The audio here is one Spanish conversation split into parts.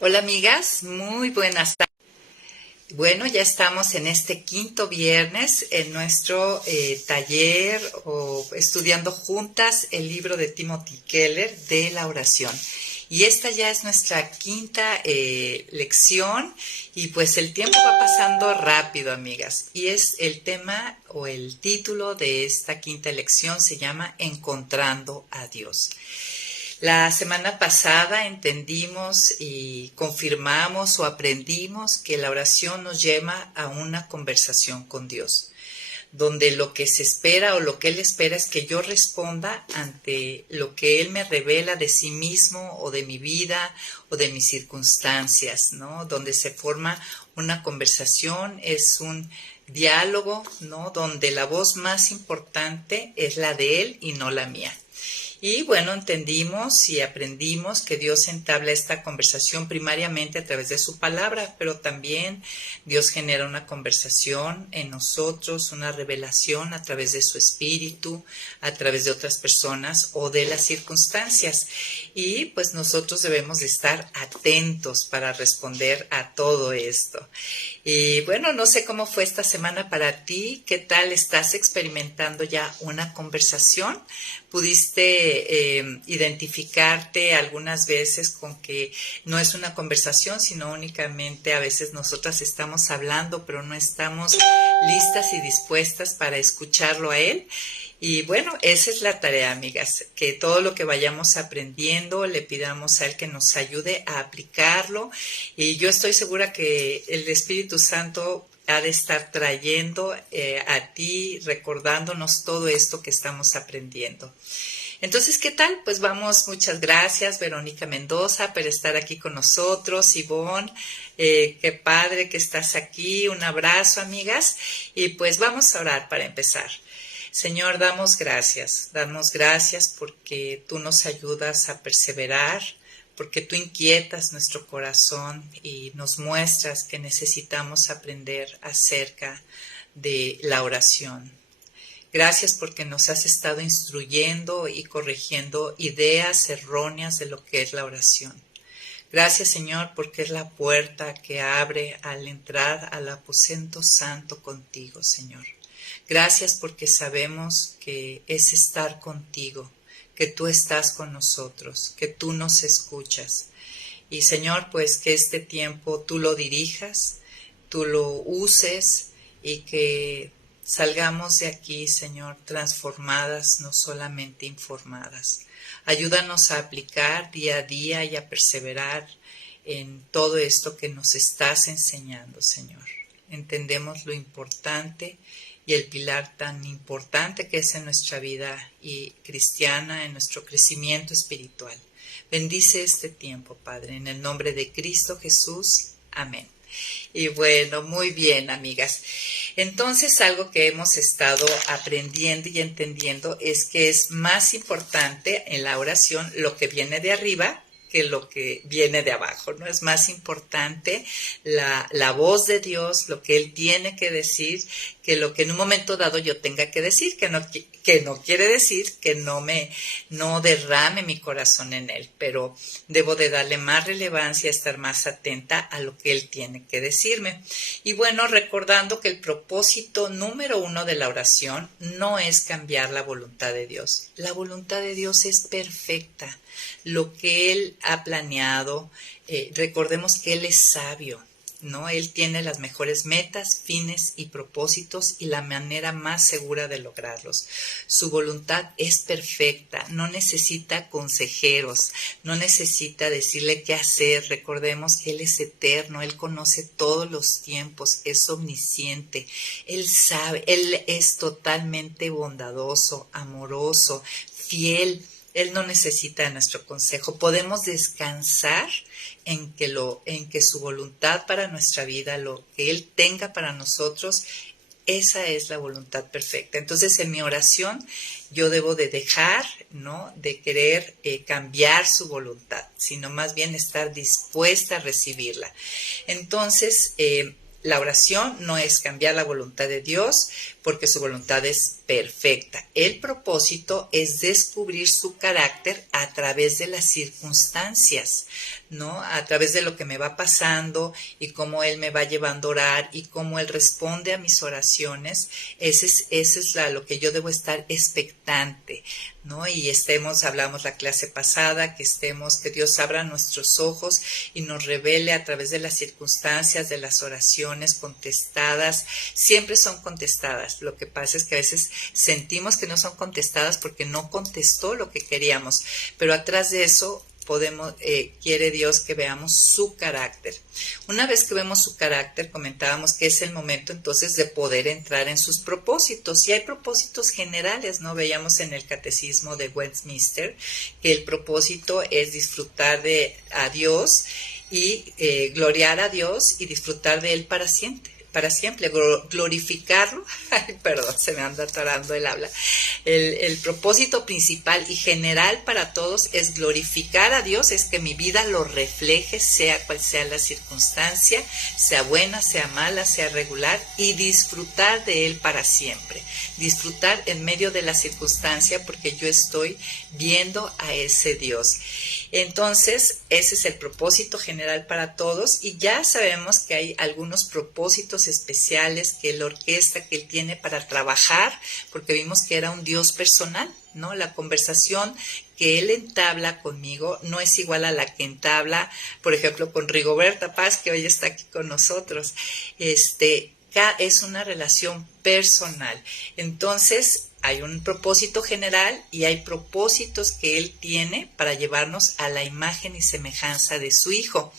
Hola amigas, muy buenas tardes. Bueno, ya estamos en este quinto viernes en nuestro taller o estudiando juntas el libro de Timothy Keller de la oración. Y esta ya es nuestra quinta lección y pues el tiempo va pasando rápido, amigas. Y es el tema o el título de esta quinta lección se llama Encontrando a Dios. La semana pasada entendimos y confirmamos o aprendimos que la oración nos lleva a una conversación con Dios, donde lo que se espera o lo que Él espera es que yo responda ante lo que Él me revela de sí mismo o de mi vida o de mis circunstancias, ¿no? Donde se forma una conversación, es un diálogo, ¿no? Donde la voz más importante es la de Él y no la mía. Y bueno, entendimos y aprendimos que Dios entabla esta conversación primariamente a través de su palabra, pero también Dios genera una conversación en nosotros, una revelación a través de su espíritu, a través de otras personas o de las circunstancias. Y pues nosotros debemos de estar atentos para responder a todo esto. Y bueno, no sé cómo fue esta semana para ti, ¿qué tal estás experimentando ya una conversación? ¿Pudiste identificarte algunas veces con que no es una conversación, sino únicamente a veces nosotras estamos hablando, pero no estamos listas y dispuestas para escucharlo a él? Y bueno, esa es la tarea, amigas, que todo lo que vayamos aprendiendo le pidamos a Él que nos ayude a aplicarlo. Y yo estoy segura que el Espíritu Santo ha de estar trayendo a ti, recordándonos todo esto que estamos aprendiendo. Entonces, ¿qué tal? Pues vamos, muchas gracias, Verónica Mendoza, por estar aquí con nosotros. Ivonne, qué padre que estás aquí. Un abrazo, amigas. Y pues vamos a orar para empezar. Señor, damos gracias porque tú nos ayudas a perseverar, porque tú inquietas nuestro corazón y nos muestras que necesitamos aprender acerca de la oración. Gracias porque nos has estado instruyendo y corrigiendo ideas erróneas de lo que es la oración. Gracias, Señor, porque es la puerta que abre al entrar al aposento santo contigo, Señor. Gracias porque sabemos que es estar contigo, que tú estás con nosotros, que tú nos escuchas. Y Señor, pues que este tiempo tú lo dirijas, tú lo uses y que salgamos de aquí, Señor, transformadas, no solamente informadas. Ayúdanos a aplicar día a día y a perseverar en todo esto que nos estás enseñando, Señor. Entendemos lo importante y el pilar tan importante que es en nuestra vida y cristiana, en nuestro crecimiento espiritual. Bendice este tiempo, Padre, en el nombre de Cristo Jesús. Amén. Y bueno, muy bien, amigas. Entonces, algo que hemos estado aprendiendo y entendiendo es que es más importante en la oración lo que viene de arriba que lo que viene de abajo, ¿no? Es más importante la voz de Dios, lo que Él tiene que decir, que lo que en un momento dado yo tenga que decir, que no quiere decir que no derrame mi corazón en Él, pero debo de darle más relevancia, estar más atenta a lo que Él tiene que decirme. Y bueno, recordando que el propósito número uno de la oración no es cambiar la voluntad de Dios. La voluntad de Dios es perfecta. Lo que Él ha planeado, recordemos que Él es sabio, ¿no? Él tiene las mejores metas, fines y propósitos y la manera más segura de lograrlos. Su voluntad es perfecta, no necesita consejeros, no necesita decirle qué hacer. Recordemos que Él es eterno, Él conoce todos los tiempos, es omnisciente, Él sabe, Él es totalmente bondadoso, amoroso, fiel. Él no necesita de nuestro consejo. Podemos descansar en que su voluntad para nuestra vida, lo que Él tenga para nosotros, esa es la voluntad perfecta. Entonces, en mi oración, yo debo de dejar, ¿no?, de querer cambiar su voluntad, sino más bien estar dispuesta a recibirla. Entonces, La oración no es cambiar la voluntad de Dios porque su voluntad es perfecta. El propósito es descubrir su carácter a través de las circunstancias, ¿no? A través de lo que me va pasando y cómo Él me va llevando a orar y cómo Él responde a mis oraciones. Ese es lo que yo debo estar expectante, ¿no? Y hablamos la clase pasada, que Dios abra nuestros ojos y nos revele a través de las circunstancias, de las oraciones contestadas. Siempre son contestadas. Lo que pasa es que a veces sentimos que no son contestadas porque no contestó lo que queríamos, pero atrás de eso quiere Dios que veamos su carácter. Una vez que vemos su carácter, comentábamos que es el momento entonces de poder entrar en sus propósitos. Y hay propósitos generales, ¿no? Veíamos en el Catecismo de Westminster que el propósito es disfrutar a Dios y gloriar a Dios y disfrutar de Él para siempre, glorificarlo. Ay, perdón, se me anda atorando el habla. El propósito principal y general para todos es glorificar a Dios, es que mi vida lo refleje, sea cual sea la circunstancia, sea buena, sea mala, sea regular, y disfrutar de Él para siempre. Disfrutar en medio de la circunstancia porque yo estoy viendo a ese Dios. Entonces, ese es el propósito general para todos, y ya sabemos que hay algunos propósitos especiales que Él orquesta, que Él tiene para trabajar, porque vimos que era un Dios personal, ¿no? La conversación que Él entabla conmigo no es igual a la que entabla, por ejemplo, con Rigoberta Paz, que hoy está aquí con nosotros. Es una relación personal. Entonces, hay un propósito general y hay propósitos que Él tiene para llevarnos a la imagen y semejanza de su Hijo.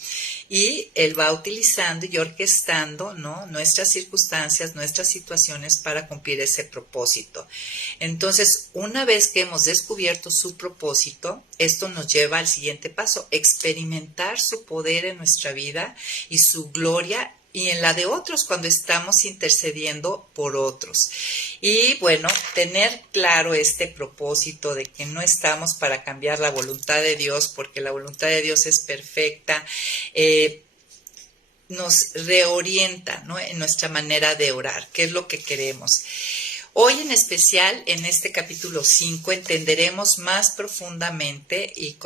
Y Él va utilizando y orquestando, ¿no?, nuestras circunstancias, nuestras situaciones para cumplir ese propósito. Entonces, una vez que hemos descubierto su propósito, esto nos lleva al siguiente paso: experimentar su poder en nuestra vida y su gloria y en la de otros cuando estamos intercediendo por otros. Y bueno, tener claro este propósito de que no estamos para cambiar la voluntad de Dios, porque la voluntad de Dios es perfecta, nos reorienta, ¿no?, en nuestra manera de orar, qué es lo que queremos. Hoy en especial, en este capítulo 5, entenderemos más profundamente y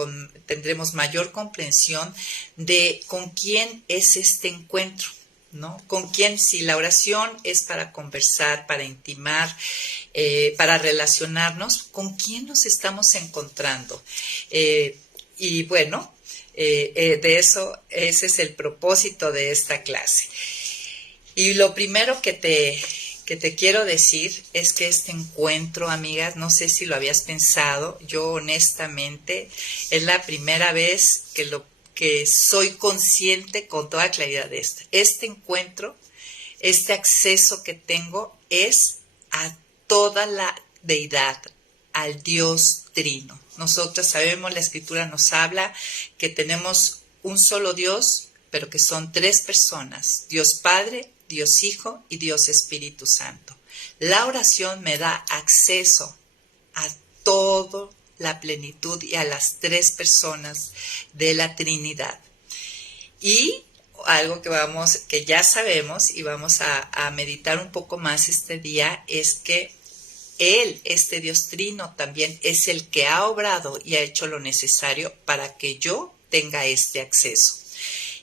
tendremos mayor comprensión de con quién es este encuentro, ¿no? Con quién, si la oración es para conversar, para intimar, para relacionarnos, ¿con quién nos estamos encontrando? Y bueno, ese es el propósito de esta clase. Y lo primero que te quiero decir es que este encuentro, amigas, no sé si lo habías pensado, yo honestamente es la primera vez que soy consciente con toda claridad de esto. Este encuentro, este acceso que tengo es a toda la deidad, al Dios Trino. Nosotros sabemos, la Escritura nos habla que tenemos un solo Dios, pero que son tres personas: Dios Padre, Dios Hijo y Dios Espíritu Santo. La oración me da acceso a todo la plenitud y a las tres personas de la Trinidad. Y algo que ya sabemos y vamos a meditar un poco más este día, es que Él, este Dios Trino, también es el que ha obrado y ha hecho lo necesario para que yo tenga este acceso.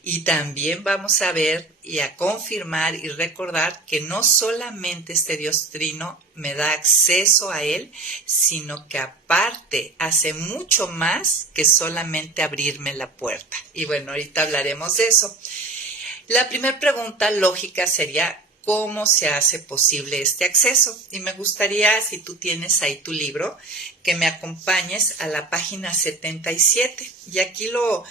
Y también vamos a ver y a confirmar y recordar que no solamente este Dios Trino me da acceso a Él, sino que aparte hace mucho más que solamente abrirme la puerta. Y bueno, ahorita hablaremos de eso. La primera pregunta lógica sería: ¿cómo se hace posible este acceso? Y me gustaría, si tú tienes ahí tu libro, que me acompañes a la página 77. Y aquí lo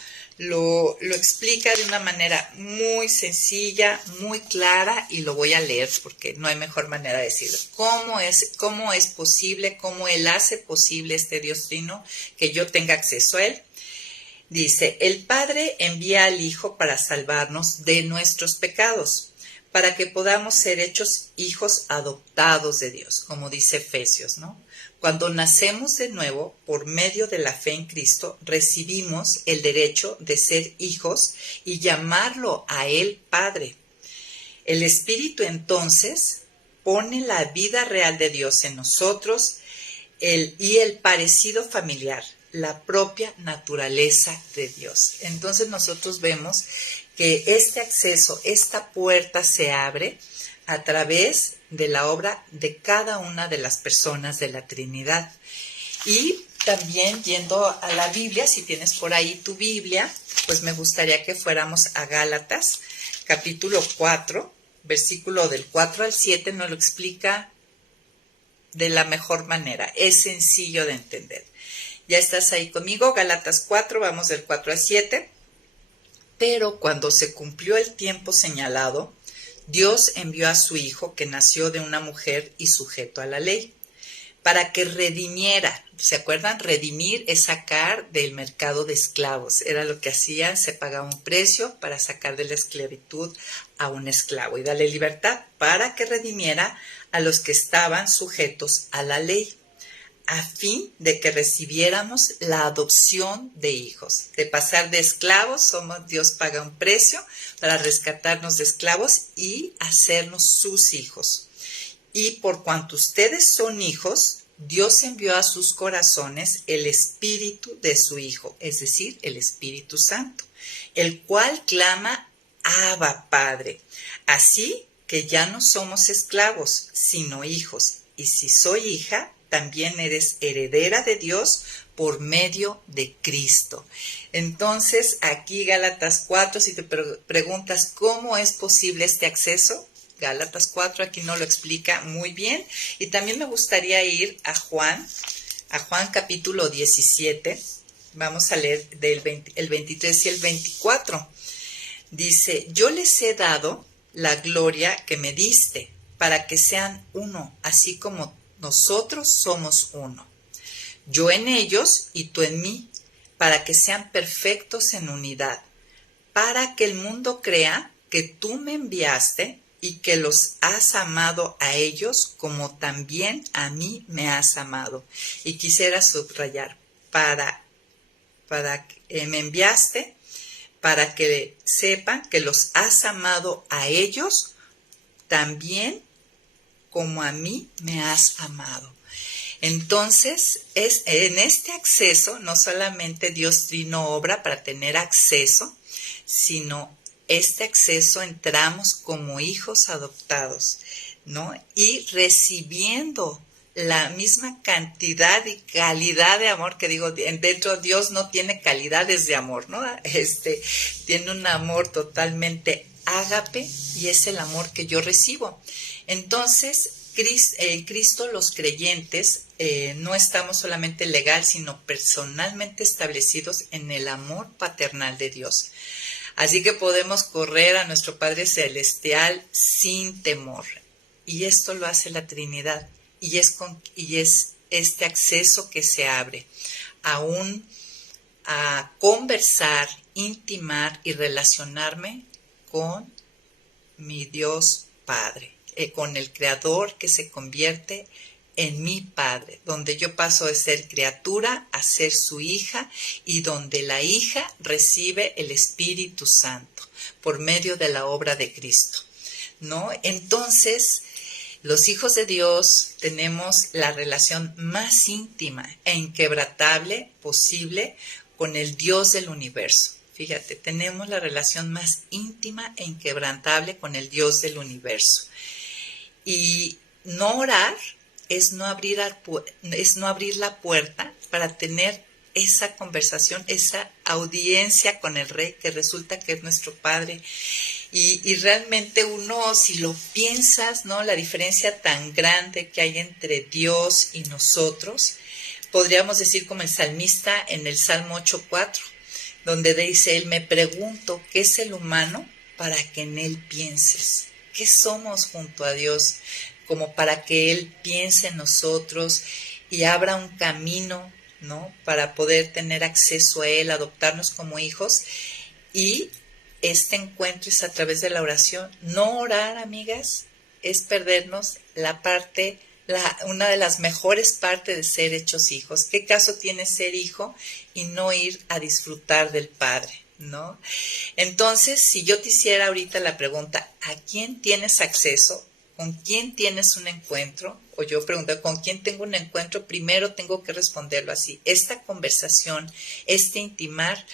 explica de una manera muy sencilla, muy clara, y lo voy a leer porque no hay mejor manera de decirlo. ¿Cómo es posible, cómo Él hace posible, este Dios Trino, que yo tenga acceso a Él? Dice: el Padre envía al Hijo para salvarnos de nuestros pecados, para que podamos ser hechos hijos adoptados de Dios, como dice Efesios, ¿no? Cuando nacemos de nuevo, por medio de la fe en Cristo, recibimos el derecho de ser hijos y llamarlo a Él Padre. El Espíritu entonces pone la vida real de Dios en nosotros y el parecido familiar, la propia naturaleza de Dios. Entonces nosotros vemos que este acceso, esta puerta se abre a través de la obra de cada una de las personas de la Trinidad. Y también yendo a la Biblia, si tienes por ahí tu Biblia, pues me gustaría que fuéramos a Gálatas, capítulo 4, versículo del 4 al 7, nos lo explica de la mejor manera. Es sencillo de entender. Ya estás ahí conmigo, Gálatas 4, vamos del 4 al 7. Pero cuando se cumplió el tiempo señalado, Dios envió a su Hijo, que nació de una mujer y sujeto a la ley, para que redimiera. ¿Se acuerdan? Redimir es sacar del mercado de esclavos. Era lo que hacían, se pagaba un precio para sacar de la esclavitud a un esclavo y darle libertad, para que redimiera a los que estaban sujetos a la ley, a fin de que recibiéramos la adopción de hijos. De pasar de esclavos, Dios paga un precio para rescatarnos de esclavos y hacernos sus hijos. Y por cuanto ustedes son hijos, Dios envió a sus corazones el Espíritu de su Hijo, es decir, el Espíritu Santo, el cual clama, Abba, Padre. Así que ya no somos esclavos, sino hijos. Y si soy hija, también eres heredera de Dios por medio de Cristo. Entonces, aquí Gálatas 4, si te preguntas cómo es posible este acceso, Gálatas 4 aquí nos lo explica muy bien. Y también me gustaría ir a Juan capítulo 17. Vamos a leer el 23 y el 24. Dice, yo les he dado la gloria que me diste, para que sean uno, así como nosotros somos uno. Yo en ellos y tú en mí, para que sean perfectos en unidad, para que el mundo crea que tú me enviaste y que los has amado a ellos como también a mí me has amado. Y quisiera subrayar, para que me enviaste, para que sepan que los has amado a ellos también como a mí me has amado. Entonces, en este acceso, no solamente Dios Trino obra para tener acceso, sino este acceso entramos como hijos adoptados, ¿no? Y recibiendo la misma cantidad y calidad de amor que digo, dentro de Dios no tiene calidades de amor, ¿no? Tiene un amor totalmente ágape y es el amor que yo recibo. Entonces, en Cristo los creyentes no estamos solamente legal, sino personalmente establecidos en el amor paternal de Dios. Así que podemos correr a nuestro Padre Celestial sin temor. Y esto lo hace la Trinidad. Y es este acceso que se abre a conversar, intimar y relacionarme con mi Dios Padre, con el Creador que se convierte en mi Padre, donde yo paso de ser criatura a ser su hija y donde la hija recibe el Espíritu Santo por medio de la obra de Cristo, ¿no? Entonces, los hijos de Dios tenemos la relación más íntima e inquebrantable posible con el Dios del universo. Fíjate, tenemos la relación más íntima e inquebrantable con el Dios del universo. Y no orar es no abrir la puerta para tener esa conversación, esa audiencia con el Rey, que resulta que es nuestro Padre. Y realmente uno, si lo piensas, ¿no? La diferencia tan grande que hay entre Dios y nosotros, podríamos decir como el salmista en el Salmo 8:4, donde dice él, me pregunto, ¿qué es el humano para que en él pienses? ¿Qué somos junto a Dios como para que él piense en nosotros y abra un camino, ¿no? Para poder tener acceso a él, adoptarnos como hijos? Y este encuentro es a través de la oración. No orar, amigas, es perdernos una de las mejores partes de ser hechos hijos. ¿Qué caso tiene ser hijo y no ir a disfrutar del Padre, ¿no? Entonces, si yo te hiciera ahorita la pregunta, ¿a quién tienes acceso? ¿Con quién tienes un encuentro? O yo pregunto, ¿con quién tengo un encuentro? Primero tengo que responderlo así. Esta conversación, este intimar,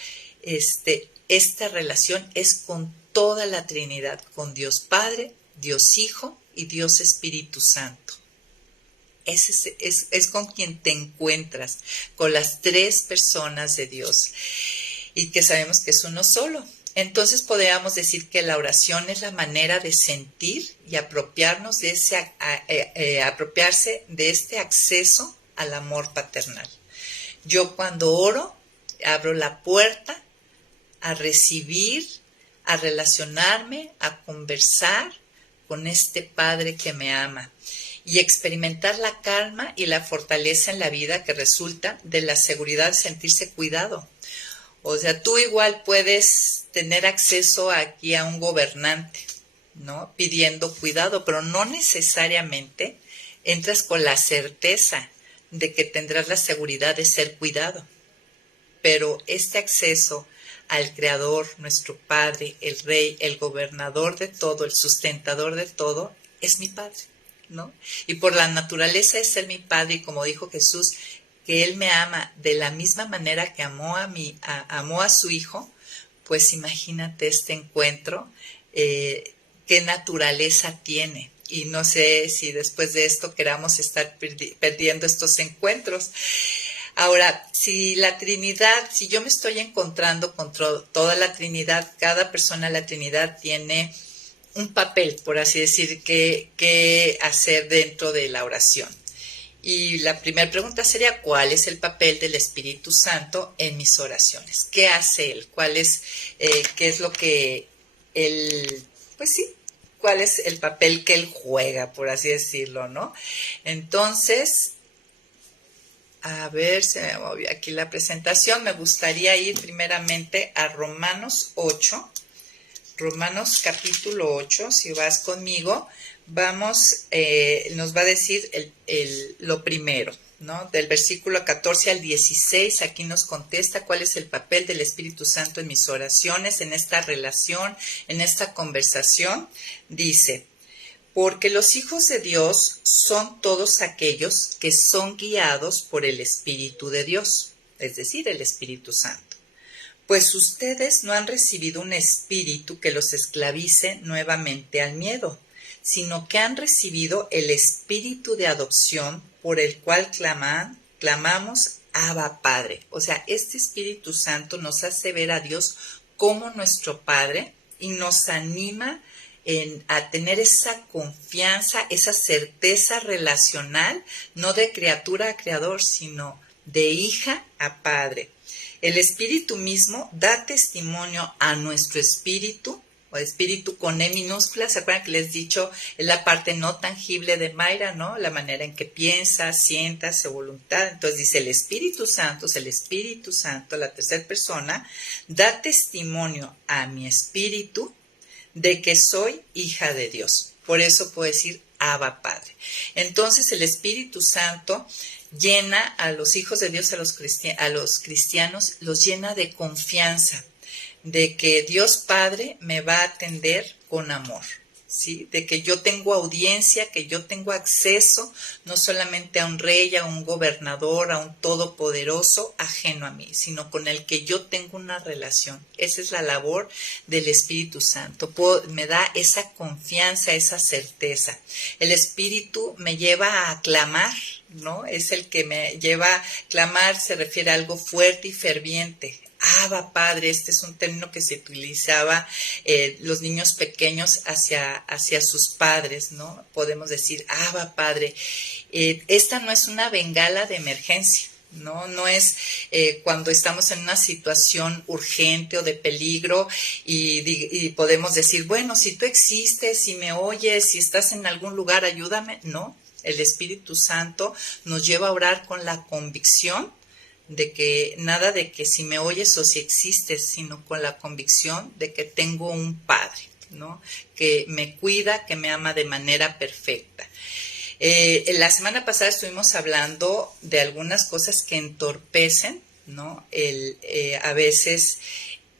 esta relación es con toda la Trinidad, con Dios Padre, Dios Hijo y Dios Espíritu Santo. Es con quien te encuentras, con las tres personas de Dios, y que sabemos que es uno solo. Entonces podríamos decir que la oración es la manera de sentir y apropiarnos de apropiarse de este acceso al amor paternal. Yo cuando oro, abro la puerta a recibir, a relacionarme, a conversar con este Padre que me ama y experimentar la calma y la fortaleza en la vida que resulta de la seguridad de sentirse cuidado. O sea, tú igual puedes tener acceso aquí a un gobernante, ¿no? Pidiendo cuidado, pero no necesariamente entras con la certeza de que tendrás la seguridad de ser cuidado. Pero este acceso al Creador, nuestro Padre, el Rey, el gobernador de todo, el sustentador de todo, es mi Padre, ¿no? Y por la naturaleza de ser mi Padre, y como dijo Jesús, que Él me ama de la misma manera que amó a su Hijo, pues imagínate este encuentro, qué naturaleza tiene. Y no sé si después de esto queramos estar perdiendo estos encuentros. Ahora, si la Trinidad, si yo me estoy encontrando con toda la Trinidad, cada persona de la Trinidad tiene un papel, por así decir, que hacer dentro de la oración. Y la primera pregunta sería, ¿cuál es el papel del Espíritu Santo en mis oraciones? ¿Qué hace Él? ¿Qué es lo que Él, pues sí, cuál es el papel que Él juega, por así decirlo, ¿no? Entonces, a ver, se me movió aquí la presentación. Me gustaría ir primeramente a Romanos 8. Romanos capítulo 8, si vas conmigo, nos va a decir lo primero, ¿no? Del versículo 14 al 16, aquí nos contesta cuál es el papel del Espíritu Santo en mis oraciones, en esta relación, en esta conversación. Dice, porque los hijos de Dios son todos aquellos que son guiados por el Espíritu de Dios, es decir, el Espíritu Santo. Pues ustedes no han recibido un espíritu que los esclavice nuevamente al miedo, sino que han recibido el espíritu de adopción por el cual clamamos Abba Padre. O sea, este Espíritu Santo nos hace ver a Dios como nuestro Padre y nos anima a tener esa confianza, esa certeza relacional, no de criatura a creador, sino de hija a padre. El Espíritu mismo da testimonio a nuestro espíritu, o espíritu con E minúscula. ¿Se acuerdan que les he dicho? Es la parte no tangible de Mayra, ¿no? La manera en que piensa, sienta, hace voluntad. Entonces dice, el Espíritu Santo, la tercera persona, da testimonio a mi espíritu de que soy hija de Dios. Por eso puedo decir Abba Padre. Entonces el Espíritu Santo llena a los hijos de Dios, a los cristianos, los llena de confianza, de que Dios Padre me va a atender con amor, ¿sí? De que yo tengo audiencia, que yo tengo acceso no solamente a un rey, a un gobernador, a un todopoderoso ajeno a mí, sino con el que yo tengo una relación. Esa es la labor del Espíritu Santo. Me da esa confianza, esa certeza. El Espíritu me lleva a clamar, ¿no? Es el que me lleva a clamar, se refiere a algo fuerte y ferviente. Abba Padre, este es un término que se utilizaba los niños pequeños hacia sus padres, ¿no? Podemos decir, Abba Padre. Esta no es una bengala de emergencia, no es cuando estamos en una situación urgente o de peligro y podemos decir, bueno, si tú existes, si me oyes, si estás en algún lugar, ayúdame. No, el Espíritu Santo nos lleva a orar con la convicción de que nada de que si me oyes o si existes, sino con la convicción de que tengo un Padre, ¿no? Que me cuida, que me ama de manera perfecta. La semana pasada estuvimos hablando de algunas cosas que entorpecen, ¿no? A veces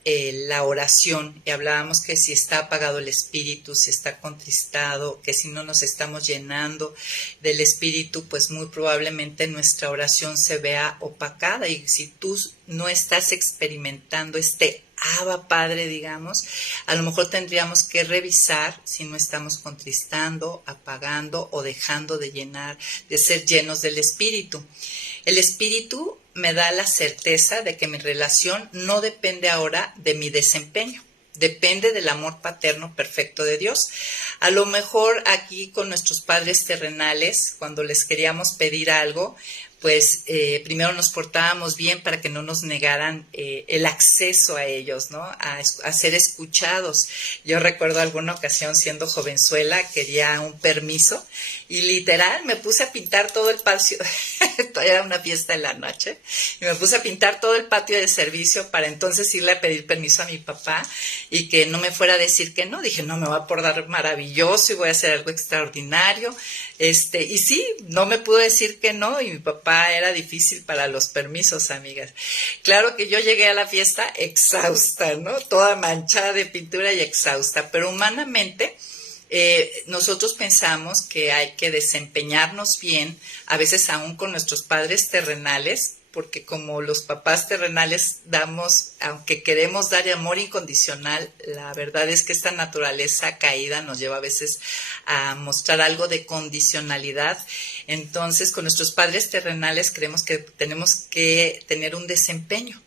la oración y hablábamos que si está apagado el espíritu, si está contristado, que si no nos estamos llenando del espíritu, pues muy probablemente nuestra oración se vea opacada, y si tú no estás experimentando este Abba Padre, digamos, a lo mejor tendríamos que revisar si no estamos contristando, apagando o dejando de llenar, de ser llenos del espíritu. El espíritu me da la certeza de que mi relación no depende ahora de mi desempeño, depende del amor paterno perfecto de Dios. A lo mejor aquí con nuestros padres terrenales, cuando les queríamos pedir algo, pues primero nos portábamos bien para que no nos negaran el acceso a ellos, ¿no? A ser escuchados. Yo recuerdo alguna ocasión siendo jovenzuela, quería un permiso y literal me puse a pintar todo el patio, era una fiesta en la noche, y me puse a pintar todo el patio de servicio para entonces irle a pedir permiso a mi papá y que no me fuera a decir que no. Dije, no, me va a portar maravilloso y voy a hacer algo extraordinario. Y sí, no me pudo decir que no, y mi papá era difícil para los permisos, amigas. Claro que yo llegué a la fiesta exhausta, ¿no? Toda manchada de pintura y exhausta, pero humanamente nosotros pensamos que hay que desempeñarnos bien, a veces aún con nuestros padres terrenales, porque como los papás terrenales damos, aunque queremos dar amor incondicional, la verdad es que esta naturaleza caída nos lleva a veces a mostrar algo de condicionalidad. Entonces, con nuestros padres terrenales creemos que tenemos que tener un desempeño.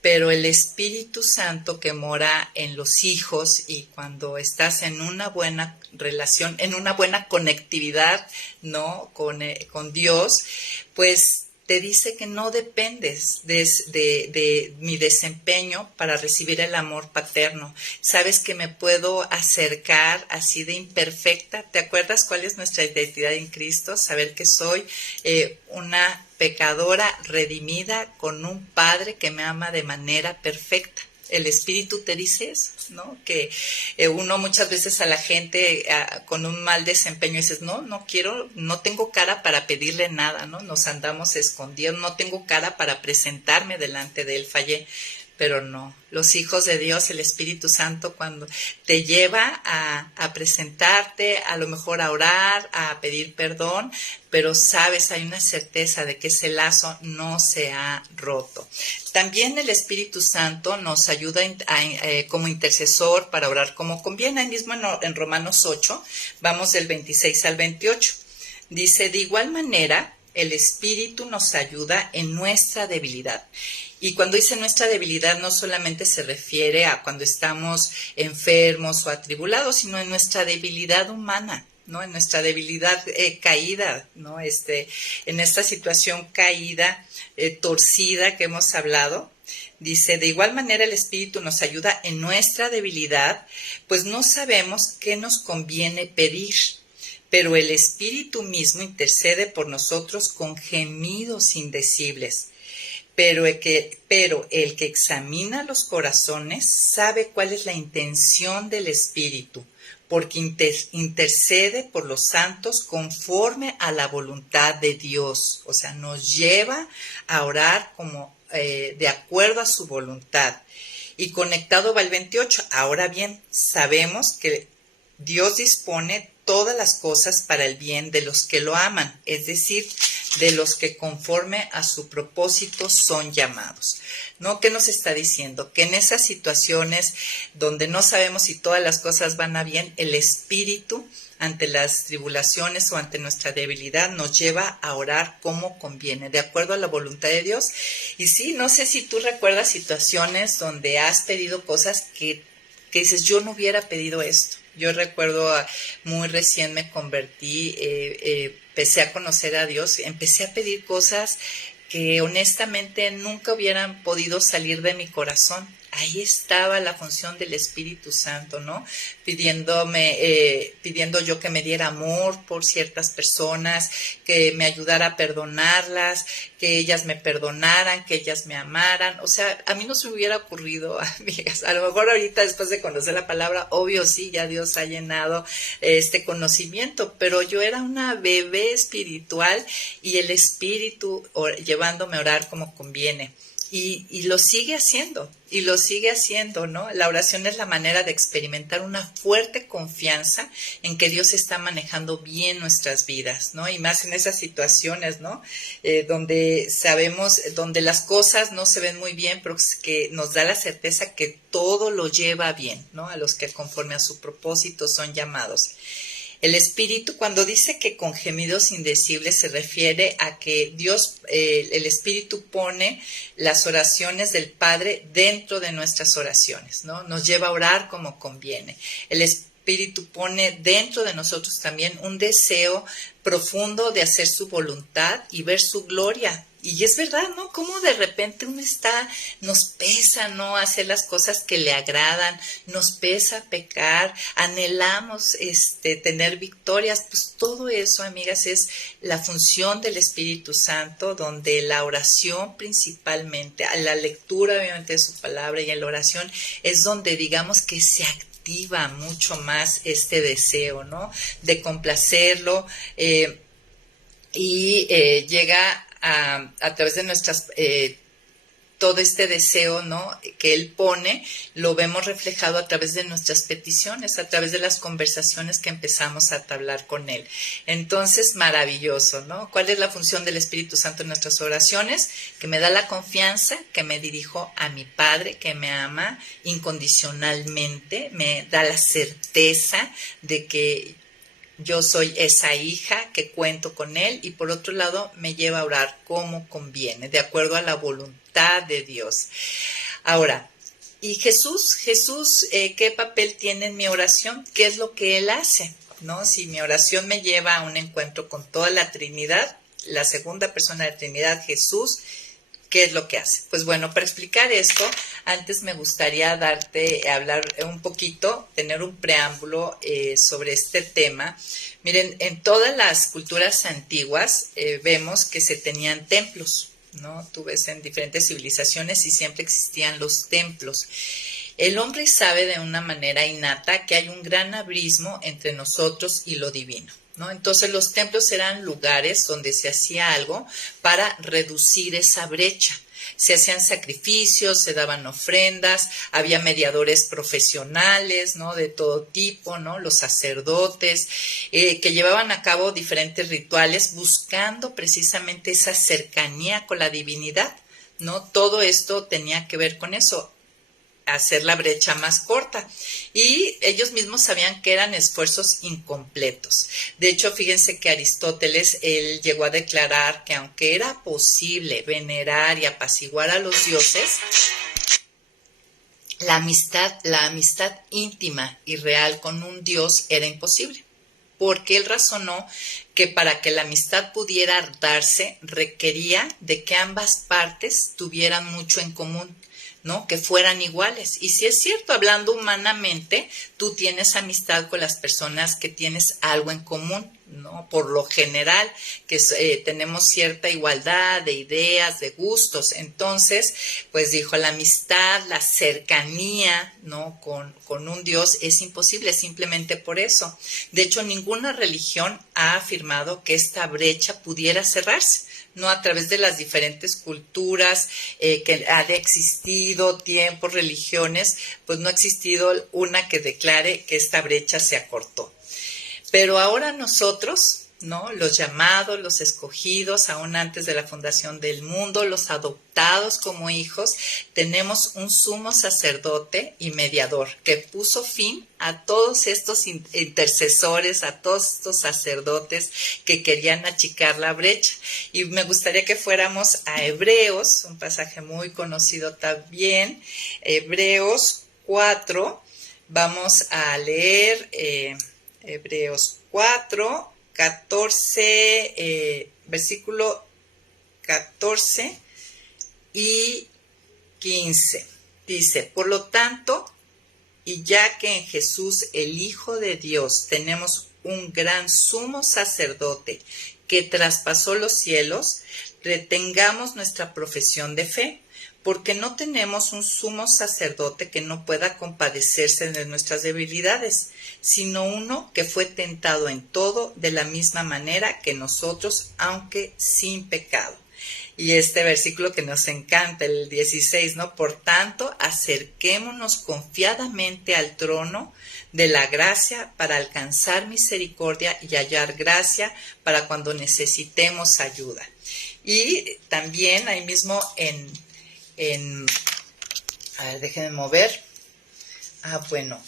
Pero el Espíritu Santo que mora en los hijos, y cuando estás en una buena relación, en una buena conectividad, ¿no? con Dios, pues te dice que no dependes de mi desempeño para recibir el amor paterno. Sabes que me puedo acercar así de imperfecta. ¿Te acuerdas cuál es nuestra identidad en Cristo? Saber que soy una pecadora redimida con un Padre que me ama de manera perfecta. El Espíritu te dice eso, ¿no? Que uno muchas veces a la gente con un mal desempeño dices, no quiero, no tengo cara para pedirle nada, ¿no? Nos andamos escondiendo, no tengo cara para presentarme delante de Él, fallé. Pero no, los hijos de Dios, el Espíritu Santo, cuando te lleva a presentarte, a lo mejor a orar, a pedir perdón, pero sabes, hay una certeza de que ese lazo no se ha roto. También el Espíritu Santo nos ayuda como intercesor para orar como conviene. Ahí mismo en Romanos 8, vamos del 26 al 28. Dice, de igual manera, el Espíritu nos ayuda en nuestra debilidad. Y cuando dice nuestra debilidad no solamente se refiere a cuando estamos enfermos o atribulados, sino en nuestra debilidad humana, ¿no? En nuestra debilidad caída, ¿no? En esta situación caída, torcida que hemos hablado. Dice, de igual manera el Espíritu nos ayuda en nuestra debilidad, pues no sabemos qué nos conviene pedir. Pero el Espíritu mismo intercede por nosotros con gemidos indecibles. Pero el que examina los corazones sabe cuál es la intención del Espíritu, porque intercede por los santos conforme a la voluntad de Dios. O sea, nos lleva a orar como de acuerdo a su voluntad. Y conectado va el 28. Ahora bien, sabemos que Dios dispone todas las cosas para el bien de los que lo aman, es decir, de los que conforme a su propósito son llamados. ¿No? ¿Qué nos está diciendo? Que en esas situaciones donde no sabemos si todas las cosas van a bien, el Espíritu, ante las tribulaciones o ante nuestra debilidad, nos lleva a orar como conviene, de acuerdo a la voluntad de Dios. Y sí, no sé si tú recuerdas situaciones donde has pedido cosas que dices, yo no hubiera pedido esto. Yo recuerdo muy recién me convertí, empecé a conocer a Dios, empecé a pedir cosas que honestamente nunca hubieran podido salir de mi corazón. Ahí estaba la función del Espíritu Santo, ¿no? Pidiendo yo que me diera amor por ciertas personas, que me ayudara a perdonarlas, que ellas me perdonaran, que ellas me amaran. O sea, a mí no se me hubiera ocurrido, amigas. A lo mejor ahorita, después de conocer la palabra, obvio sí, ya Dios ha llenado este conocimiento, pero yo era una bebé espiritual y el Espíritu llevándome a orar como conviene. Y lo sigue haciendo, y lo sigue haciendo, ¿no? La oración es la manera de experimentar una fuerte confianza en que Dios está manejando bien nuestras vidas, ¿no? Y más en esas situaciones, ¿no? Donde sabemos, donde las cosas no se ven muy bien, pero que nos da la certeza que todo lo lleva bien, ¿no? A los que conforme a su propósito son llamados. El Espíritu, cuando dice que con gemidos indecibles, se refiere a que Dios, el Espíritu pone las oraciones del Padre dentro de nuestras oraciones, ¿no? Nos lleva a orar como conviene. El Espíritu pone dentro de nosotros también un deseo profundo de hacer su voluntad y ver su gloria. Y es verdad, ¿no? Como de repente nos pesa, ¿no? Hacer las cosas que le agradan, nos pesa pecar, anhelamos tener victorias. Pues todo eso, amigas, es la función del Espíritu Santo, donde la oración principalmente, la lectura obviamente de su palabra y en la oración es donde digamos que se activa mucho más este deseo, ¿no? De complacerlo llega a través de nuestras, todo este deseo, ¿no? Que Él pone, lo vemos reflejado a través de nuestras peticiones, a través de las conversaciones que empezamos a hablar con Él. Entonces, maravilloso, ¿no? ¿Cuál es la función del Espíritu Santo en nuestras oraciones? Que me da la confianza, que me dirijo a mi Padre, que me ama incondicionalmente, me da la certeza de que yo soy esa hija que cuento con Él, y por otro lado me lleva a orar como conviene, de acuerdo a la voluntad de Dios. Ahora, ¿y Jesús, qué papel tiene en mi oración? ¿Qué es lo que Él hace? ¿No? Si mi oración me lleva a un encuentro con toda la Trinidad, la segunda persona de la Trinidad, Jesús, ¿qué es lo que hace? Pues bueno, para explicar esto, antes me gustaría hablar un poquito, tener un preámbulo sobre este tema. Miren, en todas las culturas antiguas vemos que se tenían templos, ¿no? Tú ves en diferentes civilizaciones y siempre existían los templos. El hombre sabe de una manera innata que hay un gran abismo entre nosotros y lo divino, ¿no? Entonces los templos eran lugares donde se hacía algo para reducir esa brecha. Se hacían sacrificios, se daban ofrendas, había mediadores profesionales, ¿no? De todo tipo, ¿no? Los sacerdotes, que llevaban a cabo diferentes rituales buscando precisamente esa cercanía con la divinidad, ¿no? Todo esto tenía que ver con eso, hacer la brecha más corta, y ellos mismos sabían que eran esfuerzos incompletos. De hecho, fíjense que Aristóteles, él llegó a declarar que aunque era posible venerar y apaciguar a los dioses, la amistad íntima y real con un dios era imposible, porque él razonó que para que la amistad pudiera darse requería de que ambas partes tuvieran mucho en común, ¿no? Que fueran iguales. Y si es cierto, hablando humanamente, tú tienes amistad con las personas que tienes algo en común, ¿no? Por lo general, que tenemos cierta igualdad de ideas, de gustos. Entonces, pues dijo, la amistad, la cercanía, ¿no? Con un Dios es imposible, simplemente por eso. De hecho, ninguna religión ha afirmado que esta brecha pudiera cerrarse, ¿no? A través de las diferentes culturas que han existido, tiempos, religiones, pues no ha existido una que declare que esta brecha se acortó. Pero ahora nosotros, ¿no? Los llamados, los escogidos, aún antes de la fundación del mundo, los adoptados como hijos, tenemos un sumo sacerdote y mediador que puso fin a todos estos intercesores, a todos estos sacerdotes que querían achicar la brecha. Y me gustaría que fuéramos a Hebreos, un pasaje muy conocido también, Hebreos 4, vamos a leer Hebreos 4, 14, versículo 14 y 15. Dice, por lo tanto, y ya que en Jesús, el Hijo de Dios, tenemos un gran sumo sacerdote que traspasó los cielos, retengamos nuestra profesión de fe, porque no tenemos un sumo sacerdote que no pueda compadecerse de nuestras debilidades, sino uno que fue tentado en todo de la misma manera que nosotros, aunque sin pecado. Y este versículo que nos encanta, el 16, ¿no? Por tanto, acerquémonos confiadamente al trono de la gracia para alcanzar misericordia y hallar gracia para cuando necesitemos ayuda. Y también ahí mismo a ver, déjenme mover. Bueno,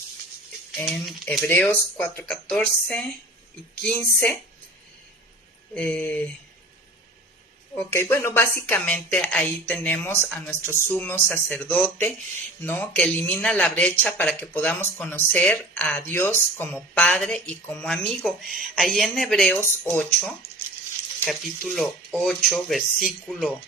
en Hebreos 4:14 y 15. Ok, bueno, básicamente ahí tenemos a nuestro sumo sacerdote, ¿no? Que elimina la brecha para que podamos conocer a Dios como Padre y como amigo. Ahí en Hebreos 8, capítulo 8, versículo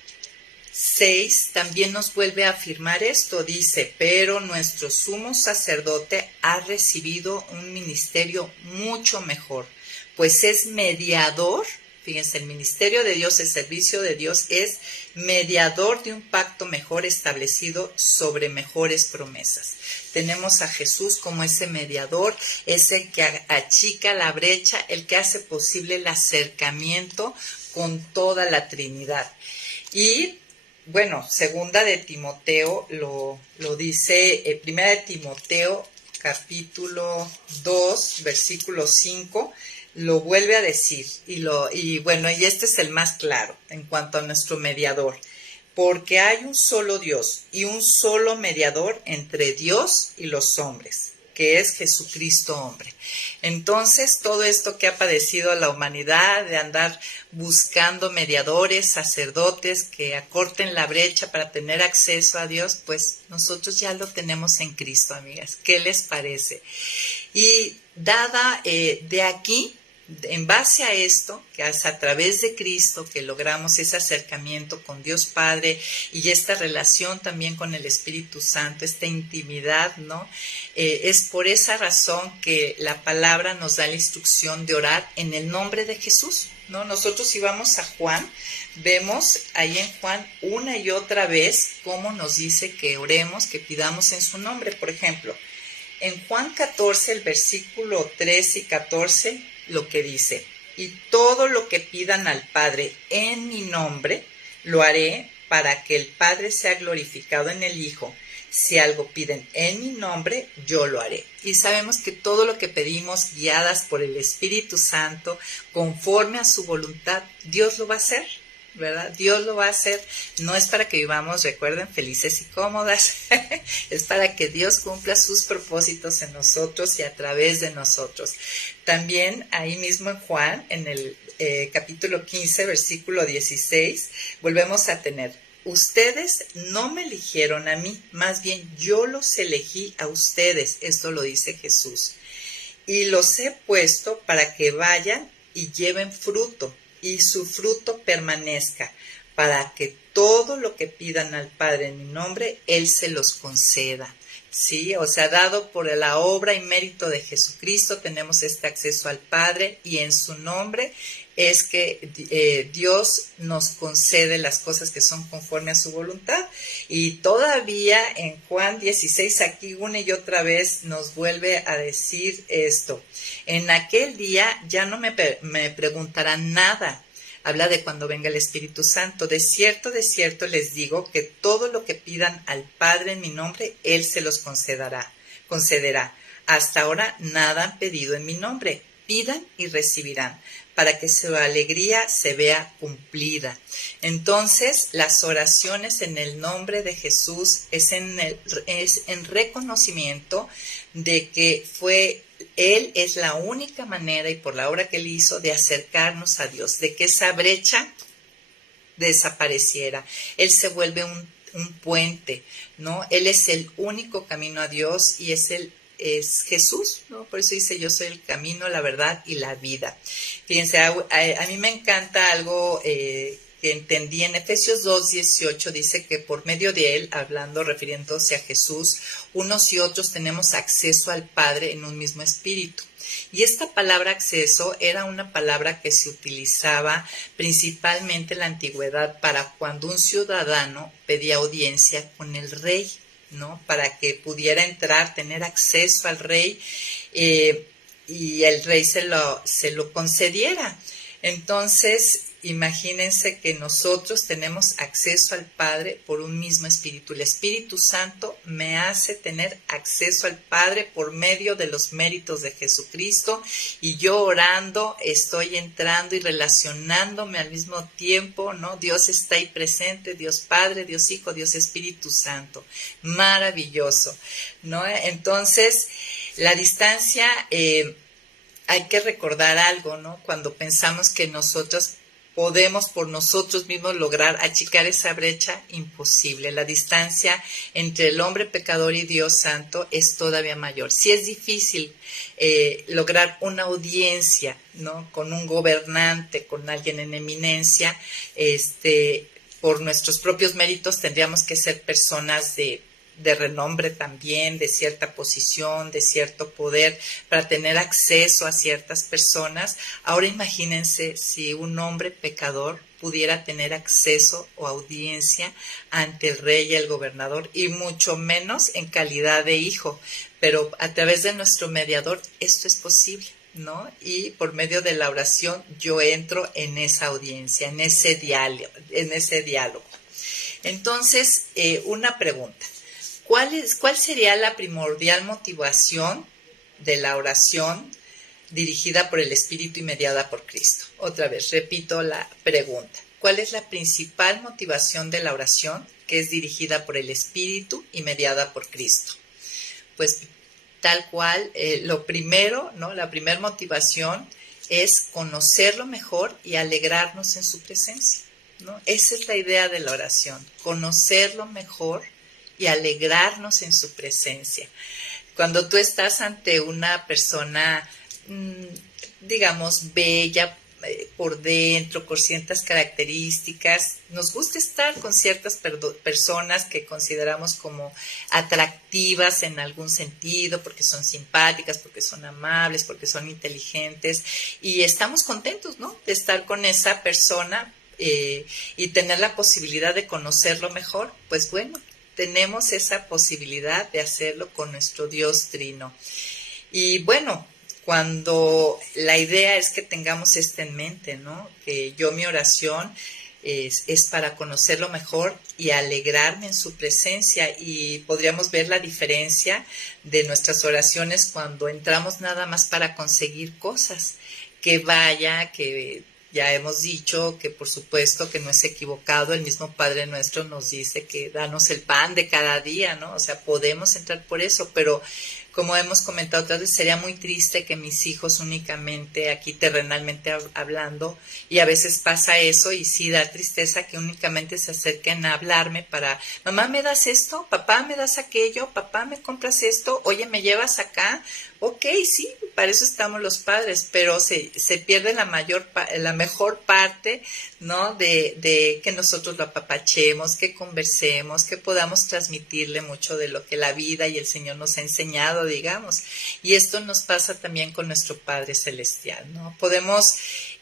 6, también nos vuelve a afirmar esto. Dice, pero nuestro sumo sacerdote ha recibido un ministerio mucho mejor, pues es mediador. Fíjense, el ministerio de Dios, el servicio de Dios es mediador de un pacto mejor establecido sobre mejores promesas. Tenemos a Jesús como ese mediador, ese que achica la brecha, el que hace posible el acercamiento con toda la Trinidad. Y bueno, segunda de Timoteo lo dice, primera de Timoteo capítulo 2, versículo 5, lo vuelve a decir, y bueno, y este es el más claro en cuanto a nuestro mediador, porque hay un solo Dios y un solo mediador entre Dios y los hombres, que es Jesucristo hombre. Entonces, todo esto que ha padecido la humanidad de andar buscando mediadores, sacerdotes que acorten la brecha para tener acceso a Dios, pues nosotros ya lo tenemos en Cristo, amigas. ¿Qué les parece? Y dada de aquí, en base a esto, que es a través de Cristo que logramos ese acercamiento con Dios Padre y esta relación también con el Espíritu Santo, esta intimidad, ¿no? Es por esa razón que la palabra nos da la instrucción de orar en el nombre de Jesús, ¿no? Nosotros si vamos a Juan, vemos ahí en Juan una y otra vez cómo nos dice que oremos, que pidamos en su nombre. Por ejemplo, en Juan 14, el versículo 13 y 14, lo que dice, y todo lo que pidan al Padre en mi nombre, lo haré para que el Padre sea glorificado en el Hijo. Si algo piden en mi nombre, yo lo haré. Y sabemos que todo lo que pedimos, guiadas por el Espíritu Santo, conforme a su voluntad, Dios lo va a hacer, ¿verdad? Dios lo va a hacer. No es para que vivamos, recuerden, felices y cómodas. Es para que Dios cumpla sus propósitos en nosotros y a través de nosotros. También ahí mismo en Juan, en el capítulo 15, versículo 16, volvemos a tener, ustedes no me eligieron a mí, más bien yo los elegí a ustedes. Esto lo dice Jesús. Y los he puesto para que vayan y lleven fruto, y su fruto permanezca, para que todo lo que pidan al Padre en mi nombre, Él se los conceda. Sí, o sea, dado por la obra y mérito de Jesucristo, tenemos este acceso al Padre y en su nombre es que Dios nos concede las cosas que son conforme a su voluntad. Y todavía en Juan 16, aquí una y otra vez nos vuelve a decir esto. En aquel día ya no me preguntarán nada. Habla de cuando venga el Espíritu Santo. De cierto les digo que todo lo que pidan al Padre en mi nombre, Él se los concederá. Hasta ahora nada han pedido en mi nombre. Pidan y recibirán, para que su alegría se vea cumplida. Entonces, las oraciones en el nombre de Jesús es en reconocimiento de que Él es la única manera, y por la obra que Él hizo, de acercarnos a Dios, de que esa brecha desapareciera. Él se vuelve un puente, ¿no? Él es el único camino a Dios y es Jesús, ¿no? Por eso dice, yo soy el camino, la verdad y la vida. Fíjense, a mí me encanta algo que entendí en Efesios 2:18, dice que por medio de Él, refiriéndose a Jesús, unos y otros tenemos acceso al Padre en un mismo espíritu. Y esta palabra acceso era una palabra que se utilizaba principalmente en la antigüedad para cuando un ciudadano pedía audiencia con el rey, ¿no? Para que pudiera entrar, tener acceso al rey y el rey se lo concediera. Entonces, imagínense que nosotros tenemos acceso al Padre por un mismo Espíritu. El Espíritu Santo me hace tener acceso al Padre por medio de los méritos de Jesucristo, y yo orando estoy entrando y relacionándome al mismo tiempo, ¿no? Dios está ahí presente, Dios Padre, Dios Hijo, Dios Espíritu Santo. Maravilloso, ¿no? Entonces, la distancia, hay que recordar algo, ¿no? Cuando pensamos que nosotros podemos por nosotros mismos lograr achicar esa brecha, imposible. La distancia entre el hombre pecador y Dios Santo es todavía mayor. Sí es difícil lograr una audiencia, ¿no? Con un gobernante, con alguien en eminencia, por nuestros propios méritos tendríamos que ser personas de renombre también, de cierta posición, de cierto poder, para tener acceso a ciertas personas. Ahora imagínense si un hombre pecador pudiera tener acceso o audiencia ante el rey y el gobernador, y mucho menos en calidad de hijo, pero a través de nuestro mediador esto es posible, ¿no? Y por medio de la oración yo entro en esa audiencia, en ese diálogo. Entonces, una pregunta. ¿Cuál sería la primordial motivación de la oración dirigida por el Espíritu y mediada por Cristo? Otra vez, repito la pregunta. ¿Cuál es la principal motivación de la oración que es dirigida por el Espíritu y mediada por Cristo? Pues tal cual, lo primero, ¿no? La primera motivación es conocerlo mejor y alegrarnos en su presencia, ¿no? Esa es la idea de la oración, conocerlo mejor y alegrarnos en su presencia. Cuando tú estás ante una persona, digamos, bella por dentro, con ciertas características, nos gusta estar con ciertas personas que consideramos como atractivas en algún sentido, porque son simpáticas, porque son amables, porque son inteligentes, y estamos contentos, ¿no?, de estar con esa persona y tener la posibilidad de conocerlo mejor. Pues bueno, tenemos esa posibilidad de hacerlo con nuestro Dios Trino. Y bueno, cuando la idea es que tengamos esto en mente, ¿no? Que mi oración es para conocerlo mejor y alegrarme en su presencia, y podríamos ver la diferencia de nuestras oraciones cuando entramos nada más para conseguir cosas. Que ya hemos dicho que por supuesto que no es equivocado, el mismo Padre Nuestro nos dice que danos el pan de cada día, ¿no? O sea, podemos entrar por eso, pero como hemos comentado otras veces, sería muy triste que mis hijos únicamente, aquí terrenalmente hablando, y a veces pasa eso, y sí da tristeza que únicamente se acerquen a hablarme para, mamá, ¿me das esto? Papá, ¿me das aquello? Papá, ¿me compras esto? Oye, ¿me llevas acá? Ok, sí, para eso estamos los padres, pero se pierde la mejor parte, ¿no? De que nosotros lo apapachemos, que conversemos, que podamos transmitirle mucho de lo que la vida y el Señor nos ha enseñado, digamos. Y esto nos pasa también con nuestro Padre Celestial, ¿no? Podemos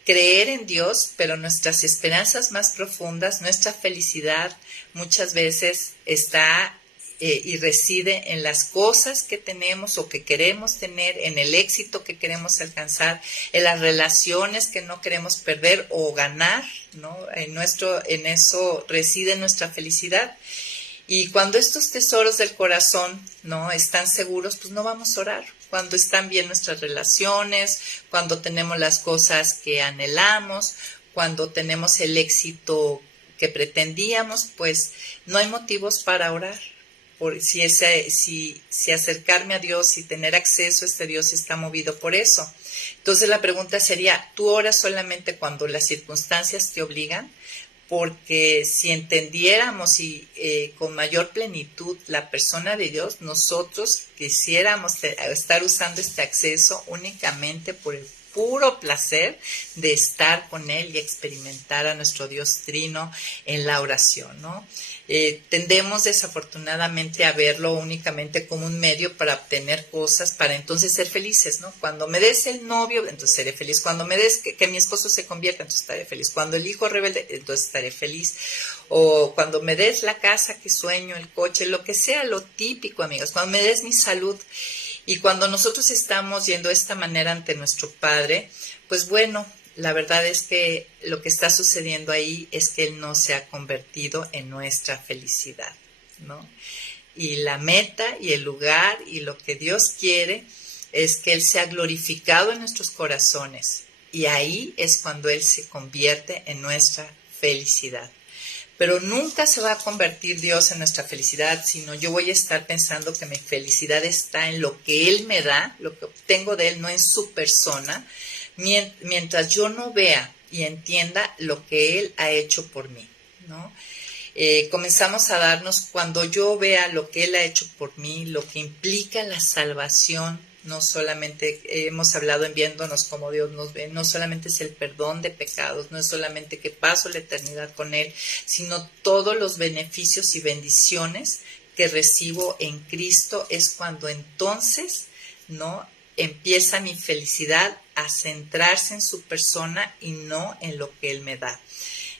creer en Dios, pero nuestras esperanzas más profundas, nuestra felicidad muchas veces está y reside en las cosas que tenemos o que queremos tener, en el éxito que queremos alcanzar, en las relaciones que no queremos perder o ganar, ¿no? En eso reside nuestra felicidad. Y cuando estos tesoros del corazón no están seguros, pues no vamos a orar. Cuando están bien nuestras relaciones, cuando tenemos las cosas que anhelamos, cuando tenemos el éxito que pretendíamos, pues no hay motivos para orar. Si acercarme a Dios y tener acceso a este Dios está movido por eso. Entonces la pregunta sería, ¿tú oras solamente cuando las circunstancias te obligan? Porque si entendiéramos con mayor plenitud la persona de Dios, nosotros quisiéramos estar usando este acceso únicamente por el puro placer de estar con Él y experimentar a nuestro Dios Trino en la oración, ¿no? Tendemos desafortunadamente a verlo únicamente como un medio para obtener cosas, para entonces ser felices, ¿no? Cuando me des el novio, entonces seré feliz. Cuando me des que mi esposo se convierta, entonces estaré feliz. Cuando el hijo rebelde, entonces estaré feliz. O cuando me des la casa que sueño, el coche, lo que sea, lo típico, amigos. Cuando me des mi salud. Y cuando nosotros estamos yendo de esta manera ante nuestro Padre, pues bueno, La verdad es que lo que está sucediendo ahí es que Él no se ha convertido en nuestra felicidad, ¿no? Y la meta y el lugar y lo que Dios quiere es que Él sea glorificado en nuestros corazones. Y ahí es cuando Él se convierte en nuestra felicidad. Pero nunca se va a convertir Dios en nuestra felicidad, sino yo voy a estar pensando que mi felicidad está en lo que Él me da, lo que obtengo de Él, no en su persona, mientras yo no vea y entienda lo que Él ha hecho por mí, ¿no? Comenzamos a darnos, cuando yo vea lo que Él ha hecho por mí, lo que implica la salvación, no solamente hemos hablado en viéndonos como Dios nos ve, no solamente es el perdón de pecados, no es solamente que paso la eternidad con Él, sino todos los beneficios y bendiciones que recibo en Cristo, es cuando entonces, ¿no?, empieza mi felicidad a centrarse en su persona y no en lo que Él me da.